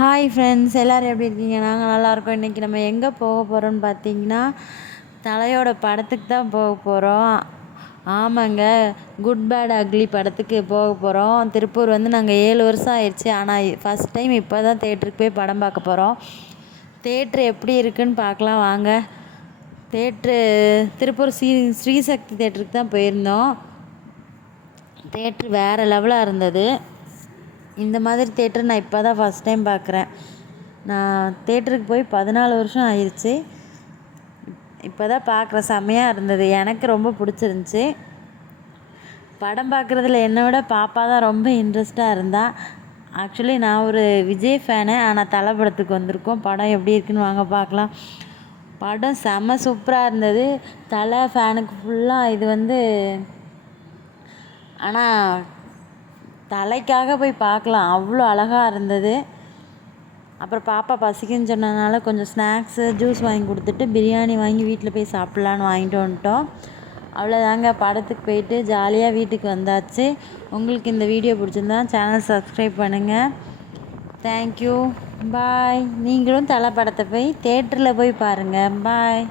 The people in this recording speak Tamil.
ஹாய் ஃப்ரெண்ட்ஸ் எல்லோரும் எப்படி இருக்கீங்க? நாங்கள் நல்லாயிருக்கோம் இன்றைக்கி நம்ம எங்கே போக போகிறோம்னு பார்த்தீங்கன்னா தலையோட படத்துக்கு தான் போக போகிறோம் ஆமாங்க. குட் பேட் அக்லி படத்துக்கு போக போகிறோம் திருப்பூர் வந்து நாங்கள் ஏழு வருஷம் ஆயிடுச்சு. ஆனால் ஃபஸ்ட் டைம் இப்போ தான் தேட்டருக்கு போய் படம் பார்க்க போகிறோம் தேட்ரு எப்படி இருக்குன்னு பார்க்கலாம். வாங்க. தேட்ரு திருப்பூர் ஸ்ரீ ஸ்ரீசக்தி தேட்டருக்கு தான் போயிருந்தோம். தேட்ரு வேறு லெவலாக இருந்தது. இந்த மாதிரி தேட்டர் நான் இப்போ தான் ஃபஸ்ட் டைம் பார்க்குறேன் நான் தேட்டருக்கு போய் பதினாலு வருஷம் ஆயிடுச்சு இப்போ தான் பார்க்குற செம்மையாக இருந்தது. எனக்கு ரொம்ப பிடிச்சிருந்துச்சி. படம் பார்க்குறதுல என்னை விட பாப்பா தான் ரொம்ப இன்ட்ரெஸ்ட்டாக இருந்தா. ஆக்சுவலி நான் ஒரு விஜய் ஃபேனு ஆனால் தலை படத்துக்கு வந்திருக்கோம். படம் எப்படி இருக்குன்னு வாங்க பார்க்கலாம் படம் செம்ம சூப்பராக இருந்தது. தலை ஃபேனுக்கு ஃபுல்லாக இது வந்து ஆனால் தலைக்காக போய் பார்க்கலாம். அவ்வளோ அழகாக இருந்தது. அப்புறம் பாப்பா பசிக்குன்னு சொன்னதுனால கொஞ்சம் ஸ்நாக்ஸு ஜூஸ் வாங்கி கொடுத்துட்டு பிரியாணி வாங்கி வீட்டில் போய் சாப்பிட்லான்னு வாங்கிட்டு வந்துட்டோம். அவ்வளோதாங்க. படத்துக்கு போயிட்டு ஜாலியாக வீட்டுக்கு வந்தாச்சு. உங்களுக்கு இந்த வீடியோ பிடிச்சிருந்தா சேனல் சப்ஸ்கிரைப் பண்ணுங்கள் தேங்க்யூ பாய் நீங்களும் தலை படத்தை போய் தேட்டரில் போய் பாருங்கள் பாய்